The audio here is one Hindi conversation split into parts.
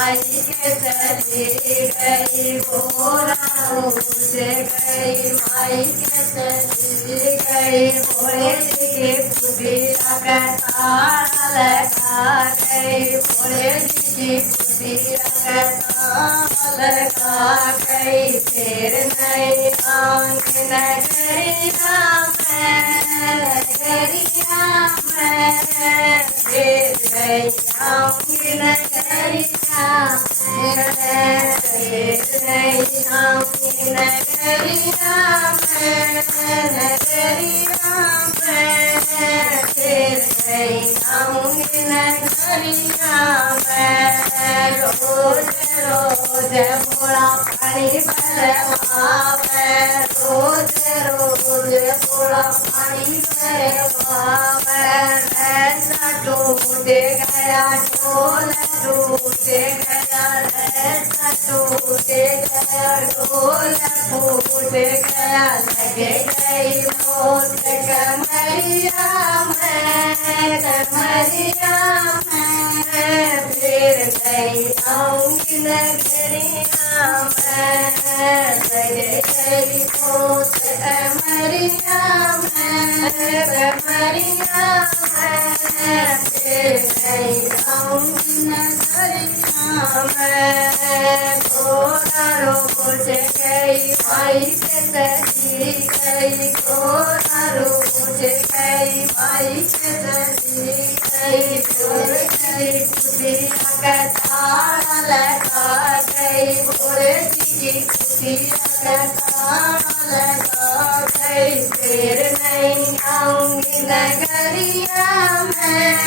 माई के चली गई भोला से गई माई के चली गई भोले जी की कुटिया का ताला लगा गई भोले जी की कुटिया का ताला लगा गई फिर नहीं आऊंगी नगरिया में फिर नहीं आऊंगी नगरिया में फिर नहीं आऊंगी नगरिया में फिर नहीं आऊंगी नगरिया में रोज रोज भोला पानी भरवावे रोज रोज भोला पानी भरवावे ऐसा टूट गया ढोल टूट गया ऐसा टूट गया ढोल फूट गया लगे गई मौत कमरिया में फिर नहीं आऊंगी नगरिया में लगे गई मौत कमरिया में फिर नहीं आऊंगी नगरिया में घोड़ा रोज गई माई के चली गई घोड़ा रोज गई माई के चली गई भोले जी कुटिया का ताला लगा गई भोले जी की कुटिया का ताला लगा गई फिर नहीं आऊंगी नगरिया में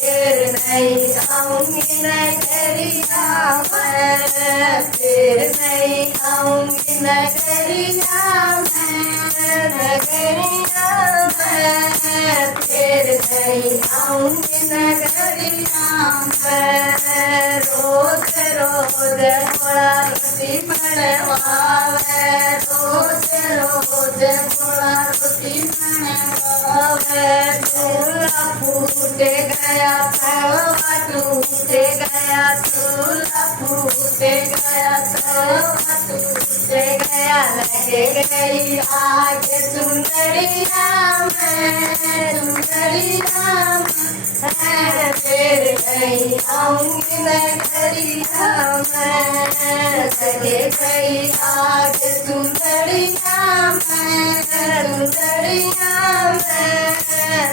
फिर नहीं आऊंगी नगरिया में फिर नहीं आऊंगी नगरिया में फिर नहीं आऊंगी नगरिया में रोज रोज भोला रोटी बनवावे रोज रोज भोला रोटी बनवावे झूला फूट गया तवा टूट गया झूला फूट गया तवा टूट गया लगे गई आग चुनरिया में फिर नहीं आऊंगी नगरिया में लगे गई आग चुनरिया में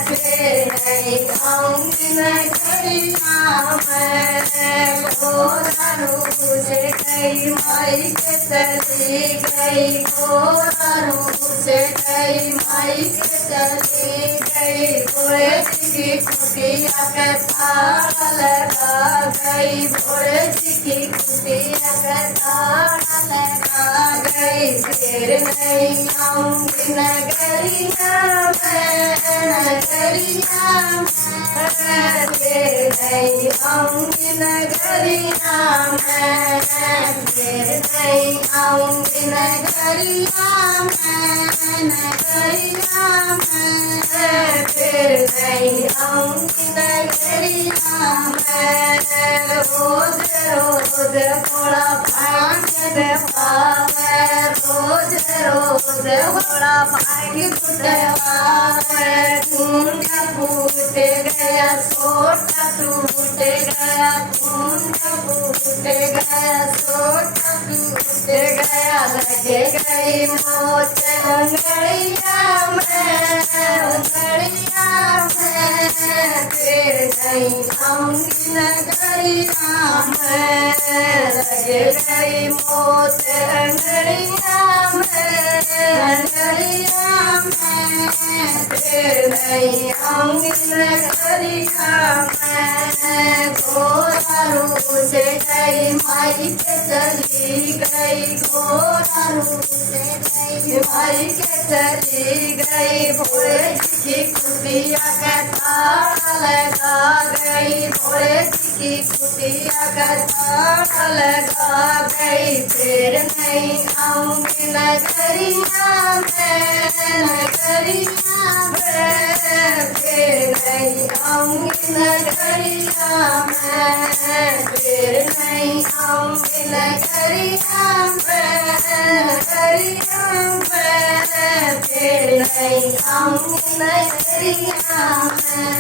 फिर नहीं आऊंगी नगरिया में घोड़ा रोज गई माई के चली गई घोड़ा रोज गई माई के चली गई भोले जी की कुटिया का ताला लगा गई भोले जी की कुटिया का ताला लगा गई फिर नहीं आऊंगी नगरिया में फिर नहीं आऊंगी नगरिया में फिर नहीं आऊंगी नगरिया में फिर नहीं आऊंगी नगरिया में रोज रोज भोला भांग देवावे रोज रोज भोला भांग देवावे कुंड फूट गया सोटा टूट गया कुंड फूट गया सोटा टूट गया लगे गई मौत अंगड़िया में फिर नहीं आऊंगी नगरिया में लगे गई मौत अंगड़िया में फिर नहीं आऊंगी नगरिया में घोड़ा रोज गई माई के चली गई घोड़ा रोज गई माई के चली गई भोले जी की कुटिया का ताला लगा गई भोले जी की कुटिया का ताला लगा गई फिर नहीं आऊंगी नगरिया में फिर नहीं आऊंगी आऊंगी नगरिया में, फिर नहीं आऊंगी नगरिया में, नगरिया में, फिर नहीं आऊंगी नगरिया में।